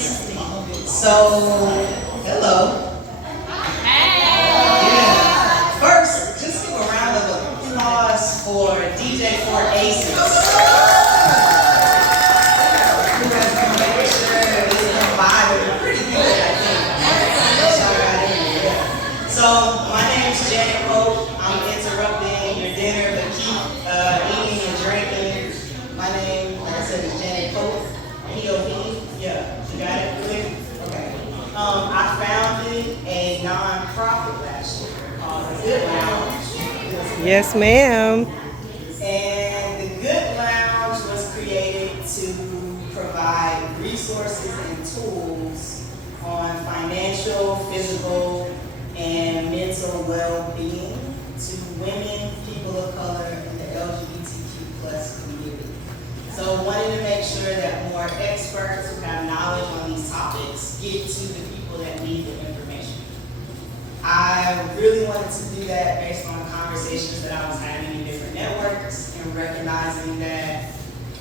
So, hello. Yeah. First, just give a round of applause for DJ 4 Aces. Who has been making sure this vibe is pretty good, I think. Y'all got it. Yeah. So, my name's Janet Pope. I'm interrupting your dinner, but keep eating and drinking. My name, like I said, is Janet Pope. P-O-P. Yeah, you got it? Really? Okay. I founded a non-profit last year called The Good Lounge. Yes, ma'am. And The Good Lounge was created to provide resources and tools on financial, physical, and mental well-being to women, people of color, and the LGBTQ plus community. So I wanted to make sure that more experts who have knowledge on these topics get to the people that need the information. I really wanted to do that based on conversations that I was having in different networks and recognizing that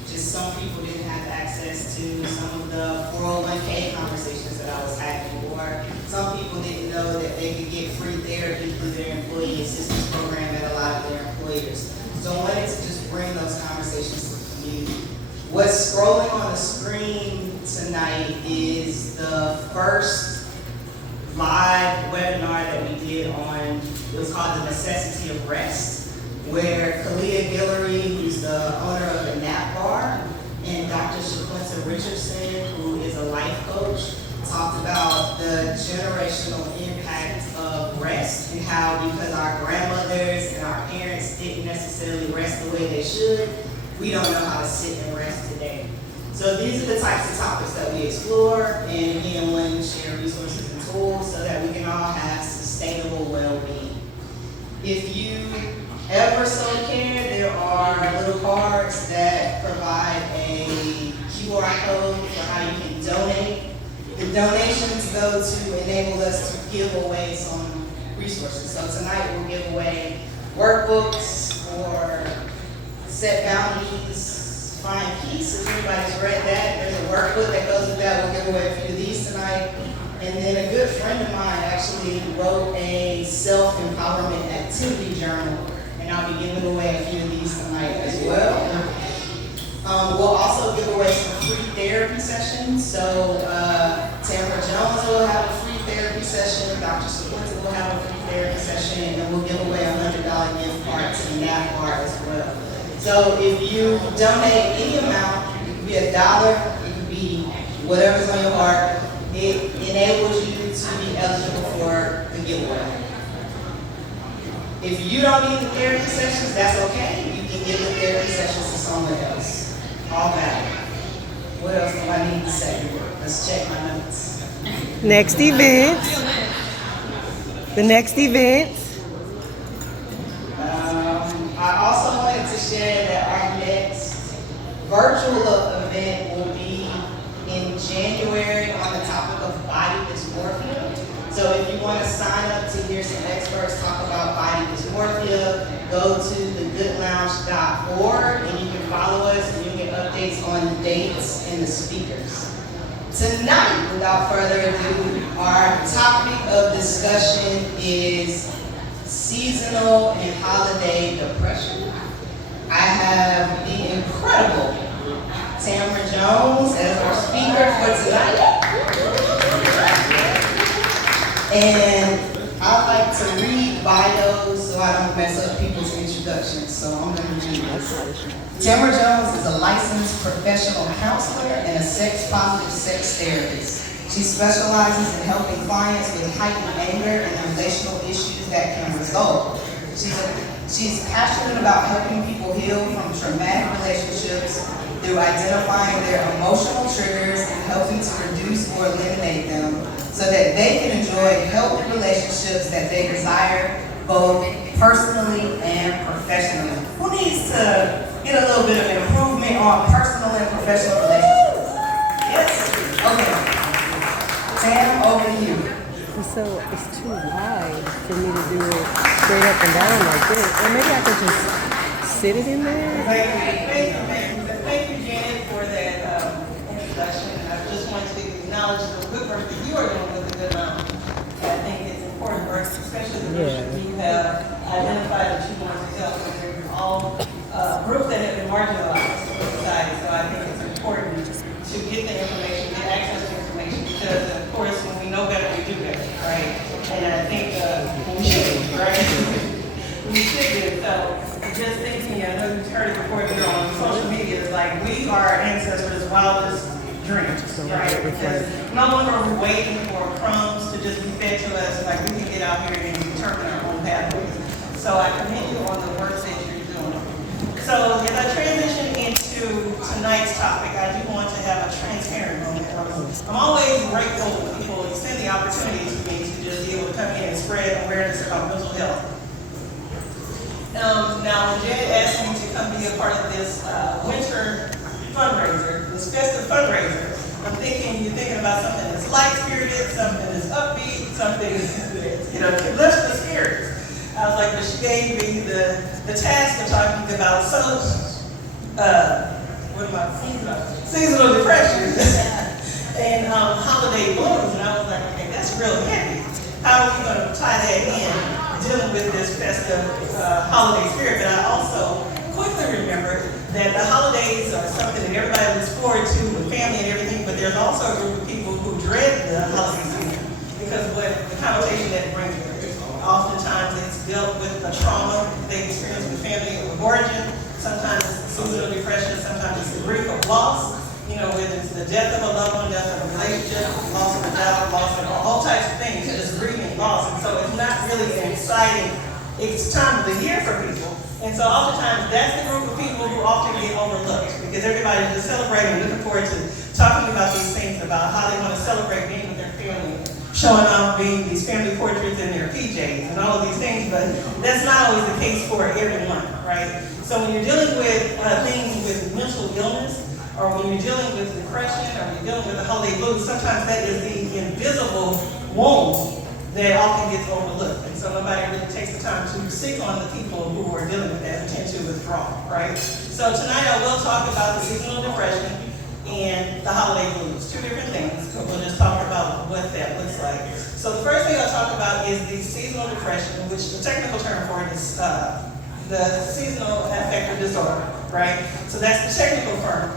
just some people didn't have access to some of the 401k conversations that I was having, or some people didn't know that they could get free therapy through their employee assistance program at a lot of their employers. So I wanted to just bring those conversations to the community. What's scrolling on the screen tonight is the first live webinar that we did on what's called the necessity of rest, where Kalia Guillory, who's the owner of the Nap Bar, and Dr. Shaquenta Richardson, who is a life coach, talked about the generational impact of rest and how, because our grandmothers and our parents didn't necessarily rest the way they should, we don't know how to sit and rest today. So these are the types of topics that we explore, and again, wanting to share resources and tools so that we can all have sustainable well-being. If you ever so care, there are little cards that provide a QR code for how you can donate. The donations go to enable us to give away some resources. So tonight we'll give away workbooks or set boundaries, find peace. If anybody's read that, there's a workbook that goes with that. We'll give away a few of these tonight. And then a good friend of mine actually wrote a self-empowerment activity journal, and I'll be giving away a few of these tonight as well. We'll also give away some free therapy sessions. So Tamara Jones will have a free therapy session, Dr. Shaquenta will have a free therapy session, and we'll give away a $100 gift card to the Nap Bar as well. So if you donate any amount, it could be $1, it could be whatever's on your heart, it enables you to be eligible for the giveaway. If you don't need the therapy sessions, that's okay. You can give the therapy sessions to someone else. All valid. What else do I need to say? Let's check my notes. Next event. The next event. I also wanted to share that our next virtual event will be in January on the topic of body dysmorphia. So if you want to sign up to hear some experts talk about body dysmorphia, go to thegoodlounge.org and you can follow us and you'll get updates on the dates and the speakers. Tonight, without further ado, our topic of discussion is seasonal and holiday depression. I have the incredible Tamara Jones as our speaker for tonight. And I like to read bios so I don't mess up people's introductions, so I'm going to do this. Tamara Jones is a licensed professional counselor and a sex-positive sex therapist. She specializes in helping clients with heightened anger and the relational issues that can result. She's passionate about helping people heal from traumatic relationships through identifying their emotional triggers and helping to reduce or eliminate them so that they can enjoy healthy relationships that they desire both personally and professionally. Who needs to get a little bit of improvement on personal and professional relationships? Yes? Okay. Tam, over to you. So it's too wide for me to do it straight up and down like this. Or maybe I could just sit it in there. Thank you, Janet, for that introduction. I just wanted to acknowledge drink, right? Because no longer are we waiting for crumbs to just be fed to us, like we can get out here and determine our own pathways. So I commend you on the work that you're doing. So as I transition into tonight's topic, I do want to have a transparent moment. I'm always grateful when people extend the opportunity to me to just be able to come in and spread awareness about mental health. Now, when Jed asked me to come be a part of this winter fundraiser, this festive fundraiser, I'm thinking you're thinking about something that's light-spirited, something that's upbeat, something that lifts the spirits. I was like, but she gave me the task of talking about seasonal depression and holiday blues, and I was like, okay, that's real heavy. How are we going to tie that in, dealing with this festive holiday spirit? But I also quickly remembered that the holidays are something that everybody looks forward to with family and everything, but there's also a group of people who dread the holiday season because of what the connotation that it brings with it. Oftentimes it's dealt with a trauma they experience with family of origin. Sometimes it's seasonal depression, sometimes it's the grief of loss, whether it's the death of a loved one, death of a relationship, loss of a job, loss of all types of things, just grieving loss. And so it's not really an exciting time of the year for people. And so oftentimes that's the group of people who often get overlooked because everybody's just celebrating, looking forward to talking about these things, about how they want to celebrate being with their family, showing off being these family portraits in their PJs and all of these things, but that's not always the case for everyone, right? So when you're dealing with things with mental illness, or when you're dealing with depression, or you're dealing with the holiday blues, sometimes that is the invisible wound that often gets overlooked. And so nobody really takes the time to seek on the people who are dealing with that and tend to withdraw, right? So tonight I will talk about the seasonal depression and the holiday blues, two different things, but we'll just talk about what that looks like. So the first thing I'll talk about is the seasonal depression, which the technical term for it is the seasonal affective disorder, right? So that's the technical term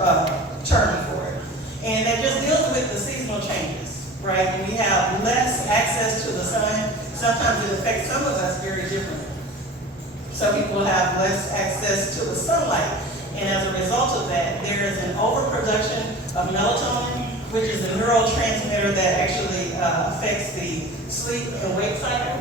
for it. And that just deals with the seasonal changes, right? When we have less access to the sun, sometimes it affects some of us very differently. Some people have less access to the sunlight. And as a result of that, there is an overproduction of melatonin, which is a neurotransmitter that actually affects the sleep and wake cycle.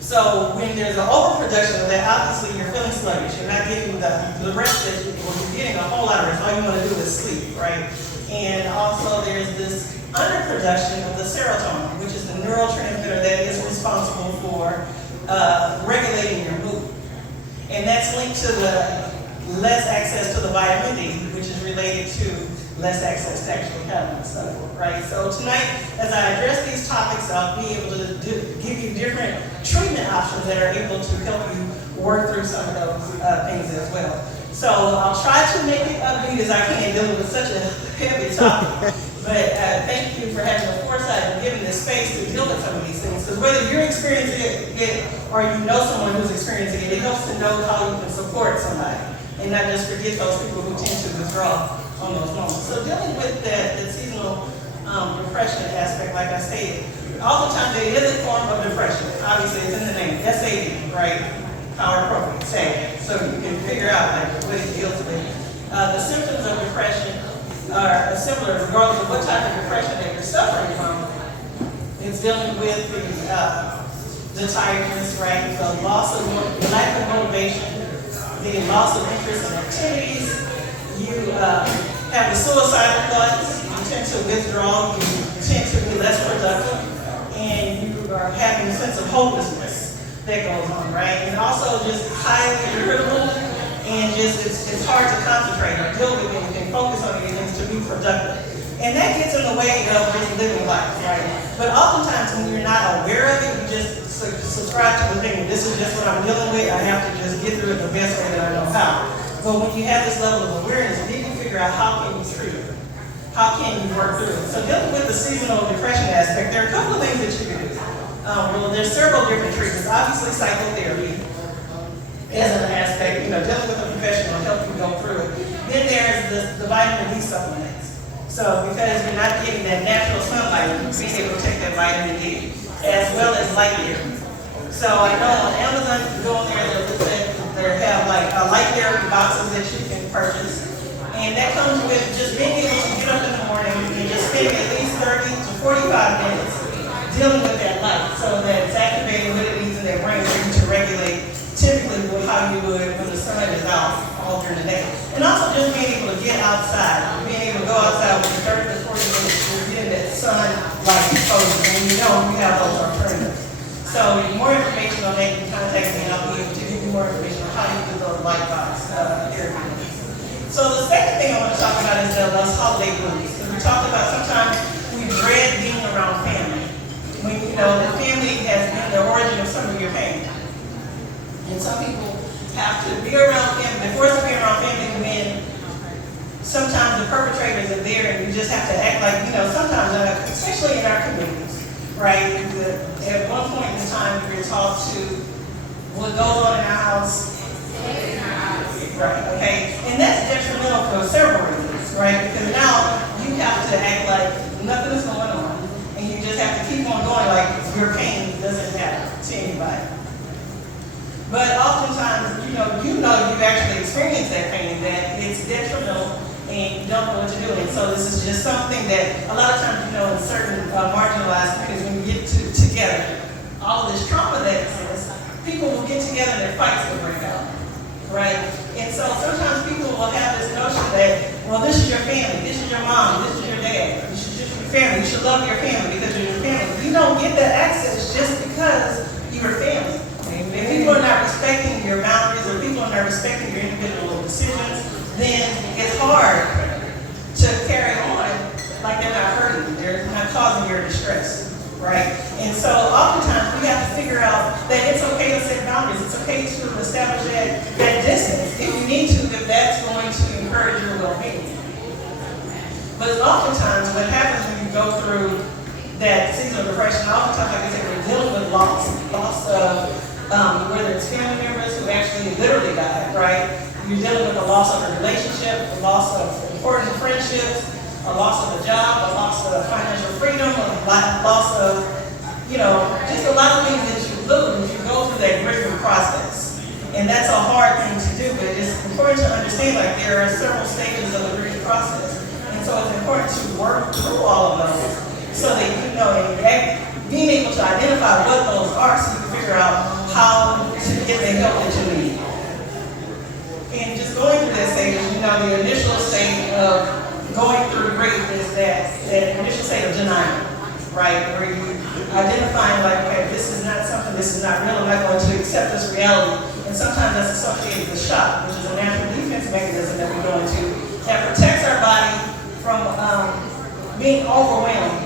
So when there's an overproduction of that, obviously you're feeling sluggish. You're not getting the rest that you're getting a whole lot of rest. All you want to do is sleep, right? And also there's this underproduction of the serotonin, which is the neurotransmitter that is responsible for regulating your mood. And that's linked to the less access to the vitamin D, which is related to less access to actually having the sun, right? So tonight, as I address these topics, I'll be able to give you different treatment options that are able to help you work through some of those things as well. So I'll try to make it upbeat as I can, dealing with such a heavy topic. But thank you for having the foresight and giving this space to deal with some of these things. Because whether you're experiencing it or you know someone who's experiencing it, it helps to know how you can support somebody and not just forget those people who tend to withdraw on those moments. So dealing with that seasonal depression aspect, like I stated, oftentimes it is a form of depression. Obviously, it's in the name, SAD, right? Power appropriate, SAD. So you can figure out what it deals with. The symptoms of depression are similar regardless of what type of depression that you're suffering from. It's dealing with the tiredness, right? The lack of motivation, the loss of interest in activities. You have the suicidal thoughts. You tend to withdraw. You tend to be less productive, and you are having a sense of hopelessness that goes on, right? And also just highly irritable, and just it's hard to concentrate or deal with anything, focus on anything to be productive. And that gets in the way of just living life, right? But oftentimes when you're not aware of it, you just subscribe to the thing, this is just what I'm dealing with, I have to just get through it the best way that I know how. But when you have this level of awareness, then you figure out how can you treat it? How can you work through it? So dealing with the seasonal depression aspect, there are a couple of things that you can do. Well, there's several different treatments. Obviously, psychotherapy as an aspect, dealing with a professional will help you go through it. Then there's the vitamin D supplements. So because you're not getting that natural sunlight, being able to take that vitamin D, as well as light therapy. So I know on Amazon, you can go on there, they have like light therapy boxes that you can purchase. And that comes with just being able to get up in the morning and just spending at least 30 to 45 minutes dealing with that light so that it's activating what it needs in their brain for you to regulate typically how you would when the sun is out all during the day. And also just being able to get outside, being able to go outside with 30 to 40 minutes, you're getting that sunlight exposure, and you know you have those alternatives. So more information on that, you can contact me and I'll be able to give you more information on how you do those light box therapies. So the second thing I want to talk about is those holiday blues. So we talked about sometimes we dread being around family. When you know the family has been the origin of some of your pain. And some people have to be around family, they're forced to be around family when sometimes the perpetrators are there and you just have to act like, sometimes, especially in our communities, right? At one point in time, we were taught to what goes on in our house. Right, okay? And that's detrimental for several reasons, right? Because now you have to act like nothing is going on, and you just have to keep on going like your pain doesn't matter to anybody. But oftentimes, you've actually experienced that pain, that it's detrimental, and you don't know what to do. And so this is just something that a lot of times, in certain marginalized communities, when you get together, all of this trauma that exists, people will get together and their fights will break out. Right? And so sometimes people will have this notion that, well, this is your family, this is your mom, this is your dad, this is just your family, you should love your family because you're your family. You don't get that access just because you're family. Amen. If people are not respecting your boundaries or people are not respecting your individual decisions, then it's hard to carry on like they're not hurting you, they're not causing your distress. Right? And so oftentimes we have to figure out that it's okay to set boundaries. It's okay to establish that distance if you need to, if that's going to encourage your well-being. But oftentimes what happens when you go through that season of depression, oftentimes, like I said, we're dealing with loss of whether it's family members who actually literally died, right? You're dealing with the loss of a relationship, the loss of important friendships, a loss of a job, a loss of financial freedom, a loss of, just a lot of things that you lose. You go through that grieving process. And that's a hard thing to do, but it's important to understand like there are several stages of the grieving process. And so it's important to work through all of those so that and being able to identify what those are so you can figure out how to get the help that you need. And just going through that stage, the initial stage of going through grief is that initial state of denial, right? Where you identifying like, okay, this is not something, this is not real, I'm not going to accept this reality. And sometimes that's associated with shock, which is a natural defense mechanism that we go into that protects our body from being overwhelmed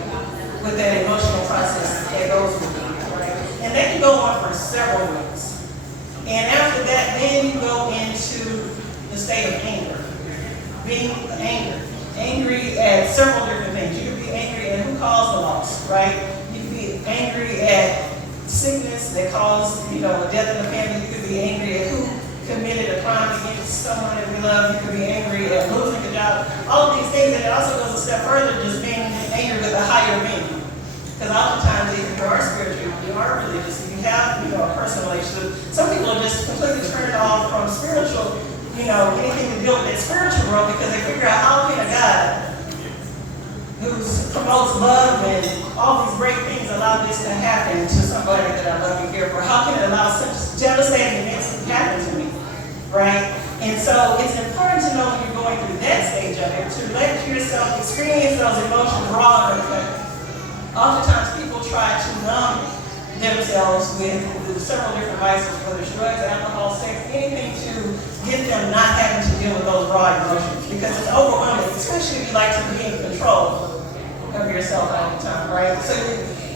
with that emotional process that goes with it, right? And that can go on for several weeks. And after that, then you go into the state of anger. Being angry at several different things. You could be angry at who caused the loss, right? You could be angry at sickness that caused, a death in the family. You could be angry at who committed a crime against someone that we love. You could be angry at losing a job. All of these things, and it also goes a step further, just being angry with a higher being. Because oftentimes, if you are spiritual, you are religious, you have, a personal relationship. Some people are just completely turned off from spiritual, anything to deal with that spiritual world because they figure out how can a God who promotes love and all these great things allow this to happen to somebody that I love and care for. How can it allow such devastating events to happen to me, right? And so it's important to know when you're going through that stage of it to let yourself experience those emotions raw and uncut. Oftentimes people try to numb themselves with several different vices, whether it's drugs, alcohol, sex, anything to get them not having to deal with those raw emotions because it's overwhelming, especially if you like to be in control of yourself all the time, right? So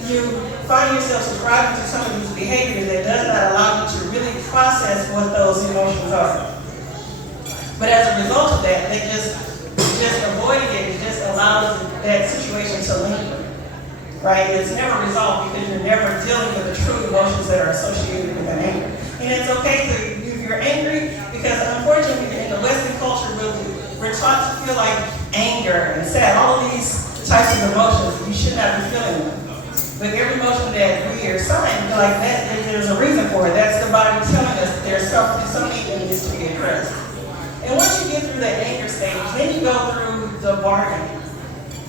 you find yourself subscribing to some of these behaviors that does not allow you to really process what those emotions are. But as a result of that, they just avoiding it just allows that situation to linger. Right? It's never resolved because you're never dealing with the true emotions that are associated with that anger. And it's okay if you're angry because unfortunately in the Western culture we're taught to feel like anger and sad, all of these types of emotions, you should not be feeling them. But every emotion that we are assigned, like that, there's a reason for it. That's the body telling us that there's something that needs to be addressed. And once you get through that anger stage, then you go through the bargaining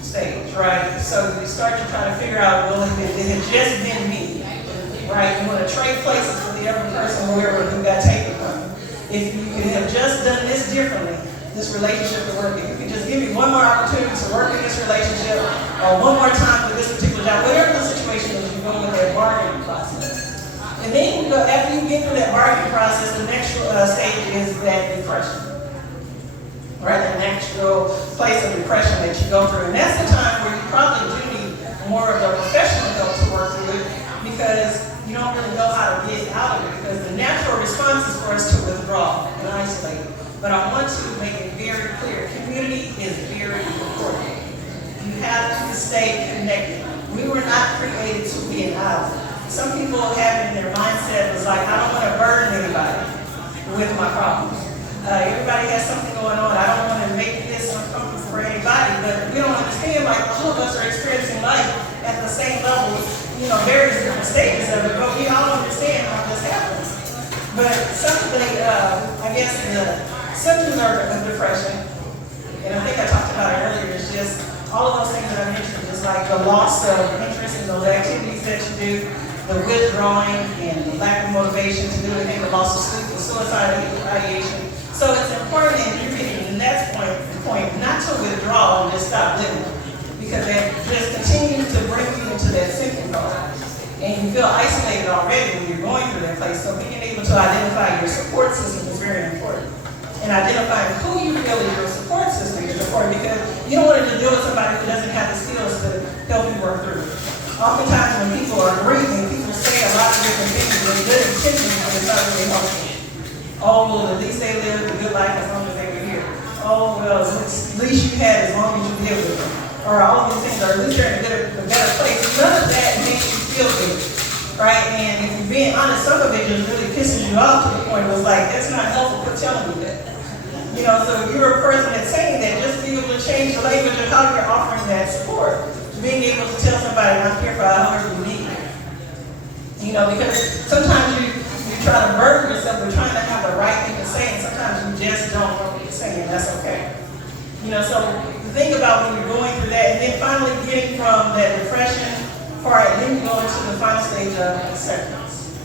stage, right? So you start to try to figure out, well, if it had just been me, right? You want to trade places with the other person, whoever who got taken from you. If you could have just done this differently, this relationship would work. If you could just give me one more opportunity to work in this relationship, or one more time with this particular job, whatever the situation is, you go with that bargaining process. And then you go, after you get through that bargaining process, the next stage is that depression. Right, the natural place of depression that you go through. And that's the time where you probably do need more of the professional help to work through it, because you don't really know how to get out of it, because the natural response is for us to withdraw and isolate. But I want to make it very clear, community is very important. You have to stay connected. We were not created to be an island. Some people have it in their mindset was like, I don't want to burden anybody with my problems. Everybody has something going on. I don't want to make this uncomfortable for anybody, but we don't understand, like, all of us are experiencing life at the same level, various different stages of it, but we all understand how this happens. But some of the, I guess, the symptoms of depression, and I think I talked about it earlier, is just all of those things that I mentioned, just like the loss of interest in those activities that you do, the withdrawing and the lack of motivation to do anything, the loss of sleep, the suicidal ideation. So it's important in you getting to that point not to withdraw and just stop living, because that just continues to bring you into that sinking hole. And you feel isolated already when you're going through that place. So being able to identify your support system is very important. And identifying who you feel is your support system is important, because you don't want to deal with somebody who doesn't have the skills to help you work through it. Oftentimes when people are grieving, people say a lot of different things with good intentions, but it's not really helpful. Oh, well, at least they lived a good life as long as they were here. Oh, well, at least you had as long as you lived with them. Or all of these things, or at least you're in a better place. None of that makes you feel good, right? And if you're being honest, some of it just really pisses you off to the point where it's like, that's not helpful for telling me that. So if you're a person that's saying that, just be able to change the language of how you're offering that support. Being able to tell somebody, I'm here for however you need. Because sometimes you try to burden yourself with trying to have the right thing to say, and sometimes you just don't know what you're saying, and that's okay. So the thing about when you're going through that, and then finally getting from that depression part, then you go into the final stage of acceptance.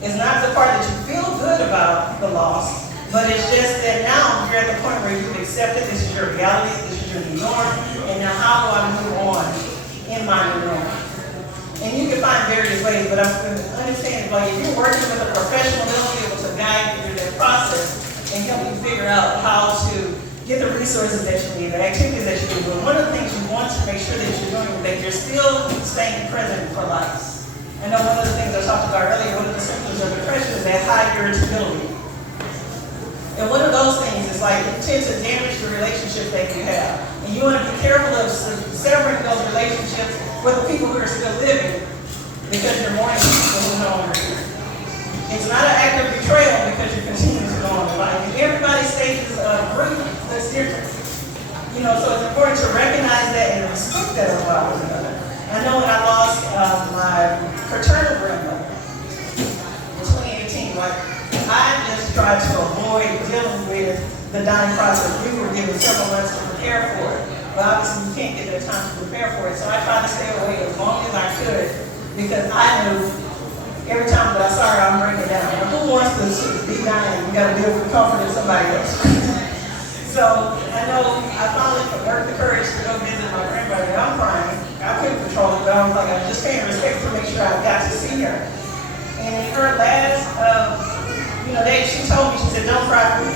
It's not the part that you feel good about the loss, but it's just that now you're at the point where you've accepted this is your reality, this is your new norm, and now how do I move on in my new norm? And you can find various ways, but I'm understanding, like, if you're working with a professional, they'll be able to guide you through that process and help you figure out how to get the resources that you need, the activities that you need. But one of the things you want to make sure that you're doing is that you're still staying present for life. I know one of the things I talked about earlier, one of the symptoms of depression is that high irritability. And one of those things is like, it tends to damage the relationship that you have. And you want to be careful of severing those relationships with the people who are still living, because you're mourning people who no longer here. It's not an act of betrayal because you continue to go on in life. And everybody's stages of grief is different. So it's important to recognize that and respect that about one another. I know when I lost my fraternal grandmother in 2018, I just tried to avoid dealing with the dying process. We were given several months to prepare for it. But obviously you can't get that time to prepare for it. So I tried to stay away as long as I could, because I knew every time that I saw her, I'm breaking down. Now, who wants to be dying? You got to deal with the comfort of somebody else. So I know I finally worked the courage to go visit my grandmother. I'm crying. I couldn't control it, but I was like, I just paying respect to make sure I got to see her. And in her last, day, she told me, she said, don't cry for me.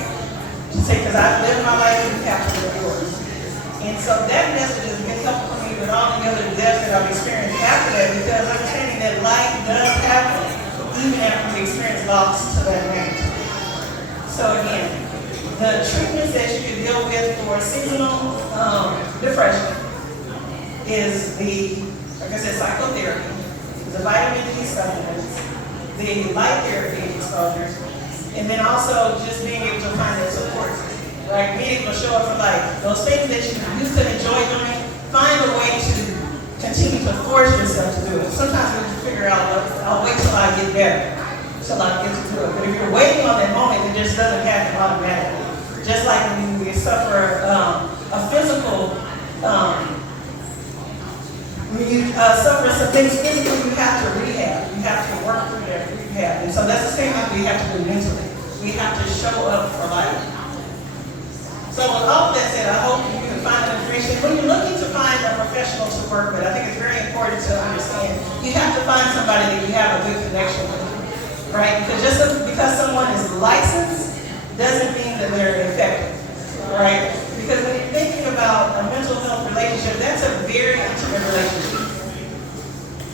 She said, because I've lived my life and you have to live yours. And so that message has been helpful for me with all the other deaths that I've experienced after that, because understanding that life does happen even after we experience loss to that magnitude. So again, the treatments that you can deal with for seasonal depression is like I said, psychotherapy, the vitamin D supplements, the light therapy exposures, and then also just being able to find that support. Like being able to show up for life. Those things that you used to enjoy doing, find a way to continue to force yourself to do it. Sometimes we just figure out, I'll wait till I get better, till I get to do it. But if you're waiting on that moment, it just doesn't happen automatically. Just like when we suffer a physical, when you suffer some things physically, you have to rehab. You have to work through that rehab. And so that's the same thing we have to do mentally. We have to show up for life. So with all of that said, I hope you can find the information. When you're looking to find a professional to work with, I think it's very important to understand you have to find somebody that you have a good connection with, right? Because just because someone is licensed doesn't mean that they're effective, right? Because when you're thinking about a mental health relationship, that's a very intimate relationship,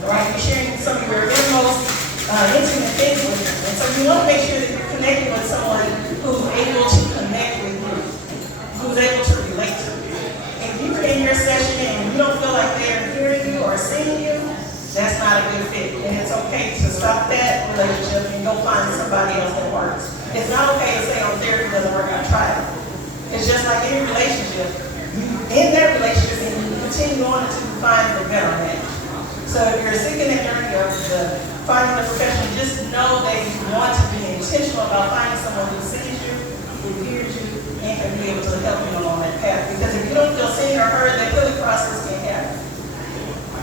right? You're sharing some of your inmost intimate things with them. And so you want to make sure that you're connecting with someone who's able to connect with you, who's able to relate to you. If you're in your session and you don't feel like they're hearing you or seeing you, that's not a good fit. And it's okay to stop that relationship and go find somebody else that works. It's not okay to say, oh, therapy doesn't work, I tried it. It's just like any relationship. You in that relationship and you continue on until you find the better match. So if you're sick in that journey of finding a professional, just know that you want to be intentional about finding someone who sees you, who hears you, and can be able to help you along that path. Because if you don't feel seen or heard, that healing process can't happen.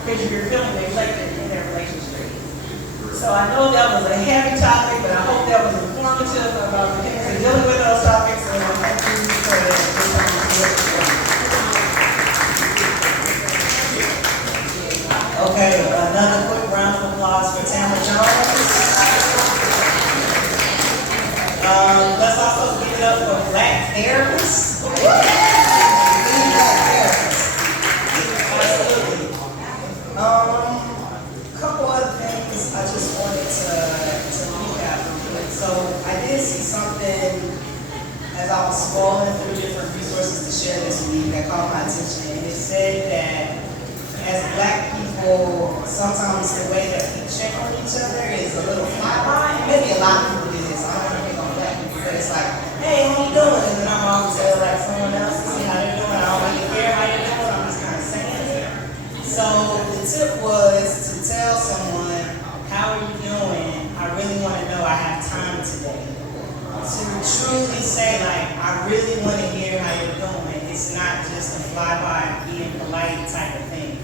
Because you're feeling neglected in that relationship. So I know that was a heavy topic, but I hope that was informative about the things and dealing with those topics, and I thank you for this opportunity. Okay, another quick round of applause for Tamara Jones. Let's also give it up for Black therapists. Absolutely. Couple other things I just wanted to recap real quick. So I did see something as I was scrolling through different resources to share this week that caught my attention, and it said that as Black people, sometimes the way that we check on each other is a little flyby. Maybe a lot of people do this. I don't want to pick on Black people, but it's like, hey, how you doing? And then I'm always tell like someone else to see how they're doing. I don't really care how you're doing. I'm just kind of saying it. So the tip was to tell someone, how are you doing? I really want to know I have time today. To truly say, like, I really want to hear how you're doing. It's not just a flyby, being polite type of thing.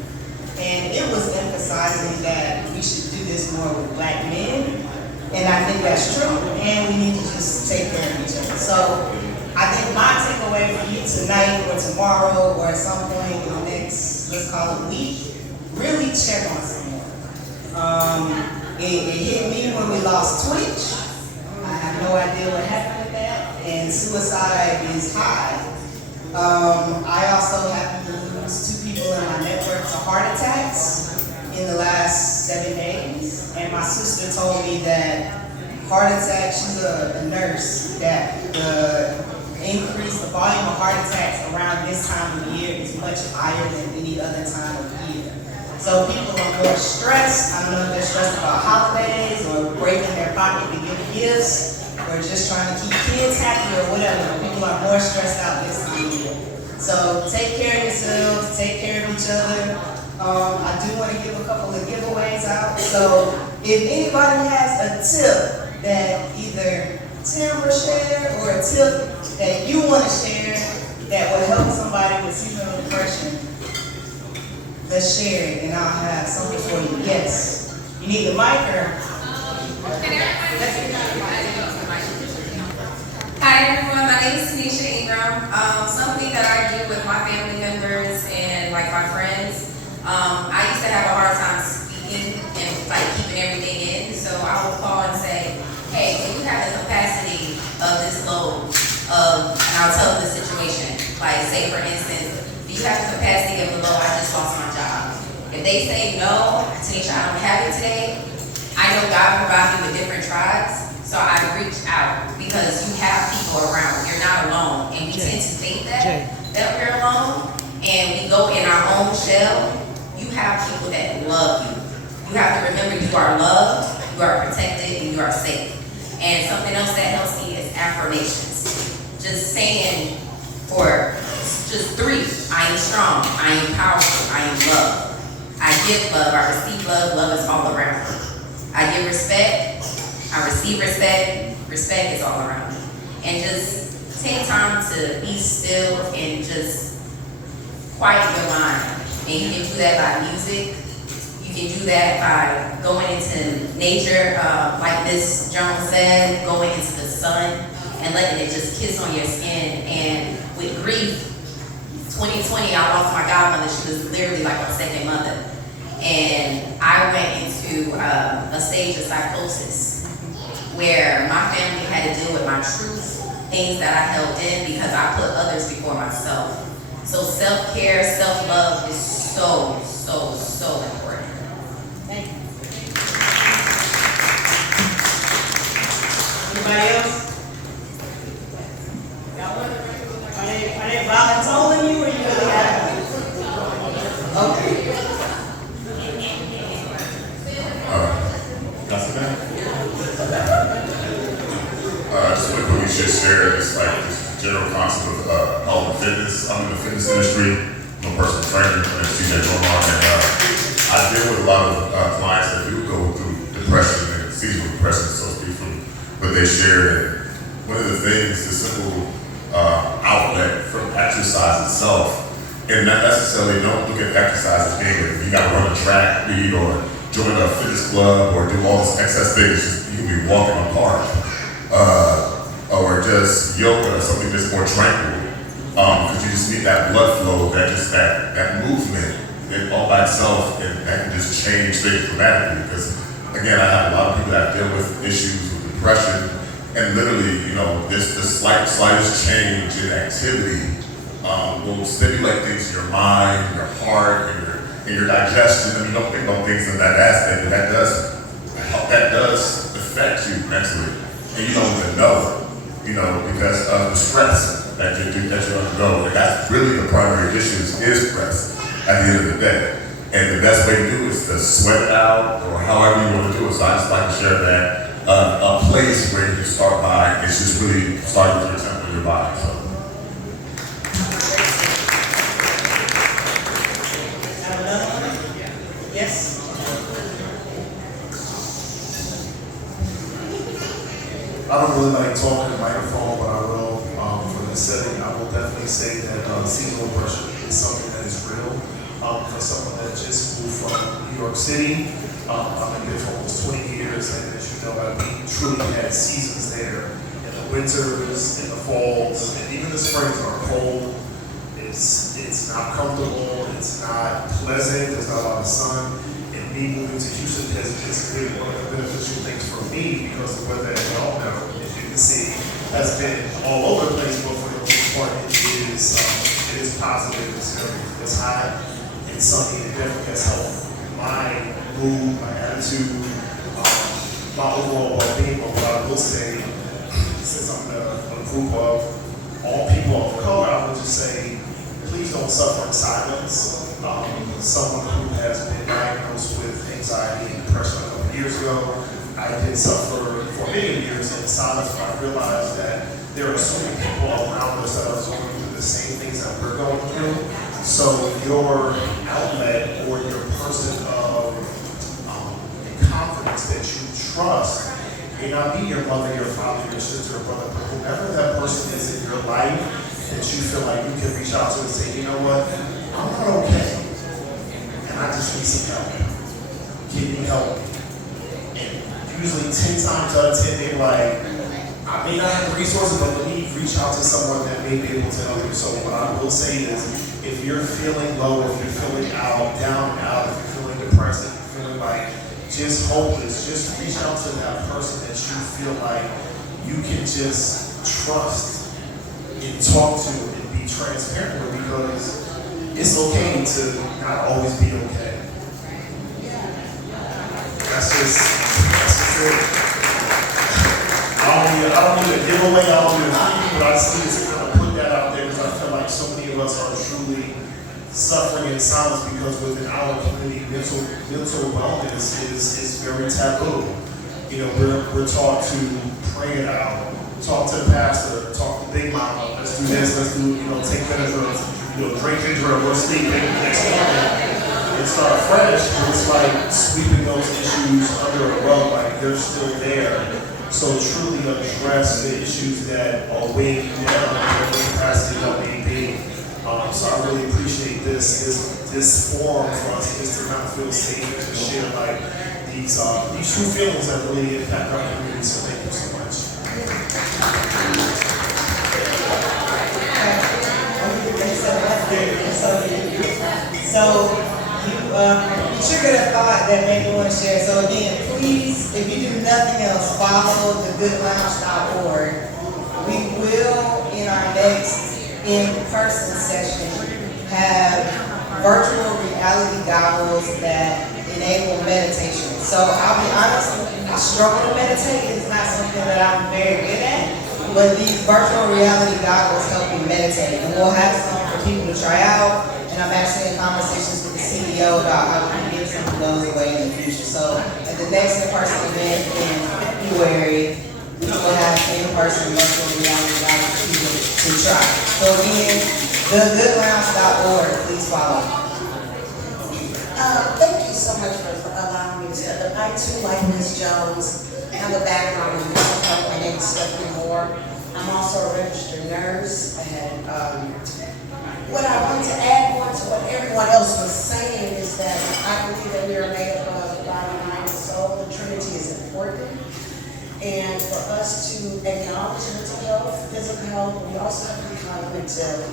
And it was emphasizing that we should do this more with Black men. And I think that's true. And we need to just take care of each other. So I think my takeaway for you tonight or tomorrow or at some point in the next, let's call it week, really check on someone. It hit me when we lost Twitch. I have no idea what happened with that. And suicide is high. I also happened to lose 2 people in my network to heart attacks in the last 7 days. And my sister told me that heart attacks, she's a nurse, that the volume of heart attacks around this time of year is much higher than any other time of year. So people are more stressed. I don't know if they're stressed about holidays or breaking their pocket to give gifts or just trying to keep kids happy or whatever. People are more stressed out this time of year. So take care of yourselves, take care of each other. I do want to give a couple of giveaways out. So if anybody has a tip that either Tamara shared or a tip that you want to share that will help somebody with seasonal depression, let's share it and I'll have something for you. Yes. You need the mic or? Hi everyone, my name is Tanisha Ingram. Something that I do with my family members and like my friends, I used to have a hard time speaking and like keeping everything in. So I would call and say, hey, do you have the capacity of this load of, and I'll tell them the situation. Like say for instance, do you have the capacity of the load, I just lost my job. If they say no, Tanisha, I don't have it today, I know God provides me with different tribes. So I reach out because you have people around. You're not alone. And we tend to think that we're alone. And we go in our own shell. You have people that love you. You have to remember you are loved, you are protected, and you are safe. And something else that helps me is affirmations. Just saying for just 3, I am strong, I am powerful, I am loved. I give love, I receive love, love is all around me. I give respect, I receive respect, respect is all around me. And just take time to be still and just quiet your mind. And you can do that by music. You can do that by going into nature, like Ms. Jones said, going into the sun and letting it just kiss on your skin. And with grief, 2020, I lost my godmother. She was literally like my second mother. And I went into a stage of psychosis where my family had to deal with my truth, things that I held in because I put others before myself. So self-care, self-love is so, so, so important. Thank you. Anybody else? Are they volunteering you or you really have them? Okay. I just want to quickly just share this general concept of health and fitness. I'm in the fitness industry. I'm a personal trainer. My name is TJ Dormar, and I deal with a lot of clients that do go through depression and seasonal depression, so to speak, from what they share. And one of the things, the simple outlet from exercise itself, and not necessarily don't look at exercise as being you got to run a track meet or join a fitness club or do all this excess things. Just, you can be walking on a park. Or just yoga or something that's more tranquil. Because you just need that blood flow, that movement all by itself, and that can just change things dramatically. Because again, I have a lot of people that deal with issues with depression, and literally, this the slightest change in activity will stimulate things in your mind, your heart, and your digestion. And you don't think about things in that aspect, but that does affect you mentally, and you don't even know. Because of the stress that you undergo. And that's really the primary issue is stress at the end of the day. And the best way to do it is to sweat it out or however you want to do it. So I just like to share that a place where you can start by, it's just really starting with your temple in your body. So. Have another one? Yes? I don't really like talking to the microphone, but I will, for this setting, I will definitely say that seasonal depression is something that is real. For someone that just moved from New York City, I've been there for almost 20 years, and as you know, we truly had seasons there. In the winters, in the falls, and even the springs are cold. It's not comfortable, it's not pleasant, there's not a lot of sun. Me moving to Houston has been one of the beneficial things for me because the weather, as y'all know, as you can see, has been all over the place, but for the most part, it is positive, it's hot, it's sunny, it definitely has helped my mood, my attitude, my overall well-being. But what I will say, since I'm in a group of all people of color, I would just say, please don't suffer in silence. Someone who has been diagnosed with anxiety and depression a couple of years ago, I did suffer for many years in silence, but I realized that there are so many people around us that are going through the same things that we're going through. So your outlet or your person of confidence that you trust may not be your mother, your father, your sister, or brother, but whoever that person is in your life that you feel like you can reach out to and say, you know what, I'm not okay, and I just need some help. Give me help. And usually 10 times out of 10, they're like, I may not have the resources, but let me reach out to someone that may be able to help you. So what I will say is, if you're feeling low, if you're feeling out, down and out, if you're feeling depressed, if you're feeling like just hopeless, just reach out to that person that you feel like you can just trust and talk to and be transparent with, because it's okay to not always be okay. That's just it. I don't need a giveaway, I don't need a freebie, but I just need to kind of put that out there because I feel like so many of us are truly suffering in silence because within our community, mental wellness is very taboo. We're taught to pray it out, talk to the pastor, talk to Big Mama, let's do this, let's do, take Benadryl, drink ginger ale, go sleep, maybe the next morning and start fresh. But it's like sweeping those issues under a rug, like they're still there. So truly address the issues that are weighing you down, or weighing past the may be. So I really appreciate this forum for us just to kind of feel safe and to share like these true feelings that really impact our community. So thank you so much. So you triggered a thought that made me want to share. So again, please, if you do nothing else, follow thegoodlounge.org. We will, in our next in-person session, have virtual reality goggles that enable meditation. So I'll be honest, I struggle to meditate. It's not something that I'm very good at. But these virtual reality goggles help you meditate. And we'll have some for people to try out. And I'm actually in conversations with the CEO about how we can give some of those away in the future. So at the next in-person event in February, we will have in-person virtual reality goggles for people to try. So again, thegoodlounge.org, please follow. Thank you so much for allowing me to step up. I too, like Ms. Jones, have a background in mental health and need to step in more. I'm also a registered nurse, and what I want to add more to what everyone else was saying is that I believe that we are made up of body, mind, and soul. The Trinity is important. And for us to acknowledge mental health, physical health, we also have to be cognitive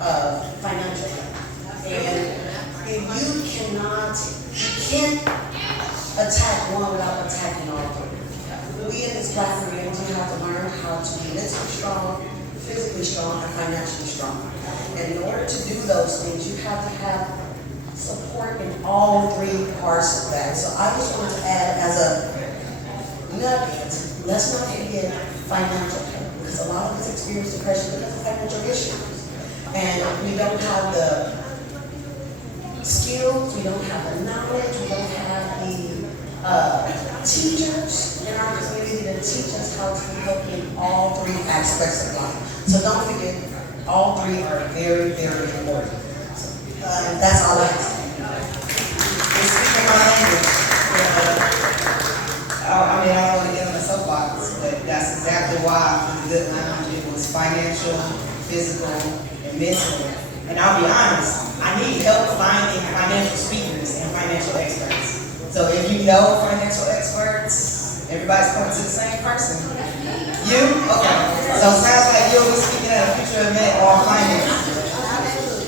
of financial health. And if you can't attack one without attacking all three. We in this Black community have to learn how to be mentally strong, physically strong, and financially strong. And in order to do those things, you have to have support in all three parts of that. So I just wanted to add as a nugget, let's not forget financial health, because a lot of us experience depression because of financial issues. And we don't have the skills, we don't have the knowledge, we don't have the teachers in our community to teach us how to help in all three aspects of life. So don't forget, all three are very, very important. That's all I have to say. Speaking my language, I mean, I don't want to get on the soapbox, but that's exactly why for the Good Lounge it was financial, physical, and mental. And I'll be honest, I need help finding financial speakers and financial experts. So if you know financial experts, everybody's pointing to the same person. You? Okay. So it sounds like you'll be speaking at a future event on finance.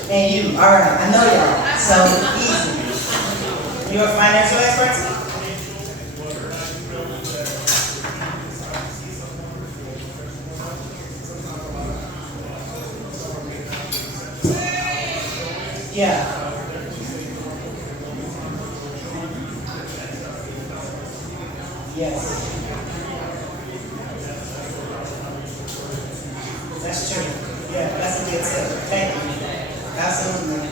And you, all right, I know y'all. So easy. You're a financial expert? Yeah. Yes. That's true. Yeah, that's a good tip. Thank you. Absolutely.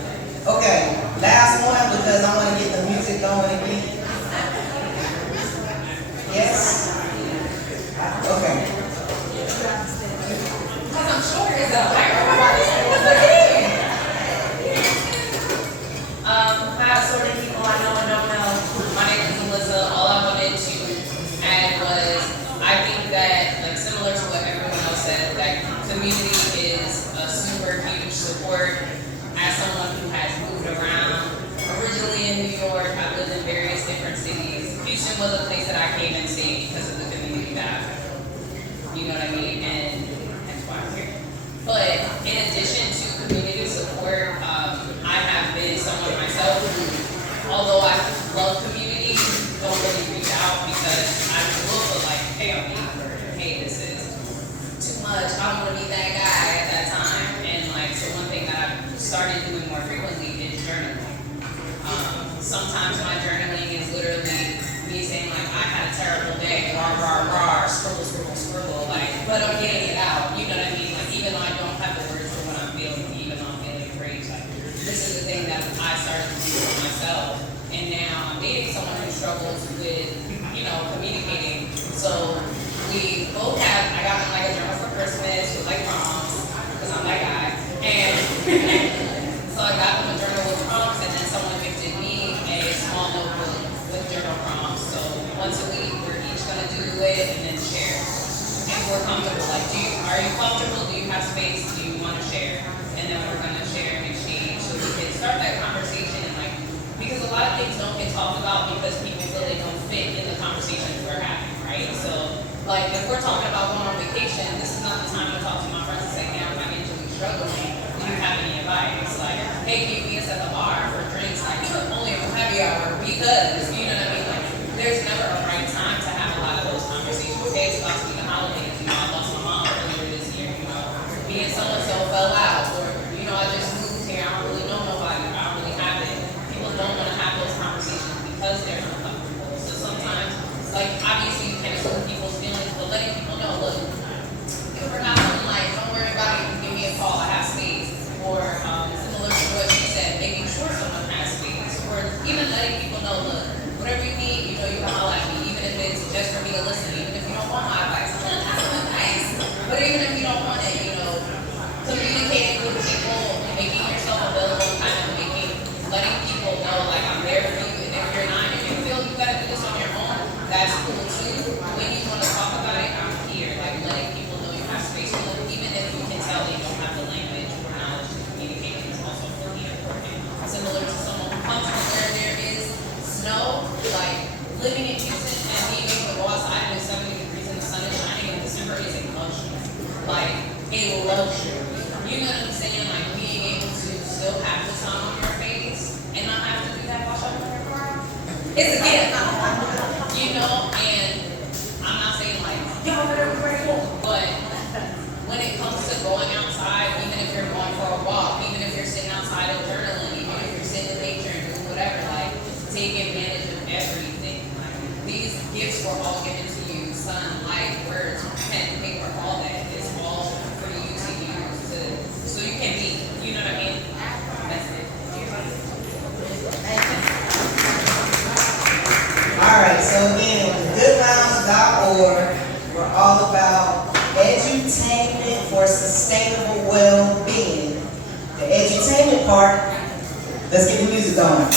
Okay, last one because I want to get the music going again. Yes? Okay. Because I'm sure it's a microphone. Hi, sort of people I know and don't know. My name is Melissa. All I wanted to add was I think that, like, similar to what everyone else said, that community is a super huge support. As someone who has moved around, originally in New York, I lived in various different cities. Houston was a place that I came and stayed because of the community that I found. You know what I mean? And that's why I'm here. But in addition to community support, I have been someone myself who, although I love community, don't really reach out because I will feel like, hey, I'm being hurt. Hey, this is too much. I don't want to be that guy at that time. And like, so one thing that I've started doing more frequently is journaling. Sometimes my journaling is literally me saying like, I had a terrible day, scribble, like, but I'm getting it out. You know what I mean? Like, even though I don't have the words for what I'm feeling, even though I'm feeling enraged, like, this is the thing that I started to do for myself. And now I'm dating someone who struggles with, you know, communicating. So we both have, I got like a journal for Christmas with like prompts, because I'm that guy. And so I got them a journal with prompts, and then someone gifted me a small notebook with journal prompts. So once a week, we're each gonna do it and then share. are you comfortable? Do you have space? Do you want to share? And then we're gonna share and exchange so we can start that conversation and like, because a lot of things don't get talked about because people feel they don't fit in the conversations we're having, right? So like if we're talking about going on vacation, this is not the time to talk to my friends and say, hey, I'm financially struggling. Do you have any advice? Like, hey, can you meet us at the bar for drinks? Like, only a happy hour because, you know what I mean? Like, there's never a right time to have a lot of those conversations. Hey, it's about to be the holidays. You know, I lost my mom earlier this year. You know, me and so-and-so fell out. Or, you know, I just moved here. I don't really know nobody. I don't really have it. People don't want to have those conversations because they're uncomfortable. So sometimes, like, obviously you can't assume people's feelings, but letting people know, look, if we're not something like, don't worry about it, you can give me a call, I have space. Or similar to what she said, making sure someone has space. Or even letting people know, look, whatever you need, you know, you can holler at me, even if it's just for me to listen, even if you don't want my advice. I'm gonna have some advice. But even if you don't want it, you know, communicating with people, making yourself available, kind of letting people know, like, I'm there for you, and if you're not, if you feel you gotta do this on your own, that's cool too. When you wanna talk about it, I'm here. Like, letting people know you have space for them, even if you can tell they don't have the language or knowledge to communicate, is also really important. Similar to someone who comes from where there is snow, like, living in Houston and being able to go outside when it's 70 degrees and the sun is shining in December is a luxury. Like, a luxury. You know what I'm saying? Like, being able to still have the sun on your face and not have to do that while shoveling your car. It's a gift. You know, and I'm not saying like, yo, whatever, but when it comes to going outside, even if you're going for a walk, even if you're sitting outside and journaling, even if you're sitting in nature and doing whatever, like, take advantage of everything. Like, these gifts were all given to you, sun, light, words, pen, paper, all that. It's all for you to use so you can be, you know what I mean? That's it. Alright, so again, goodlounge.org, we're all about edutainment for sustainable well-being. The edutainment part, let's get the music going.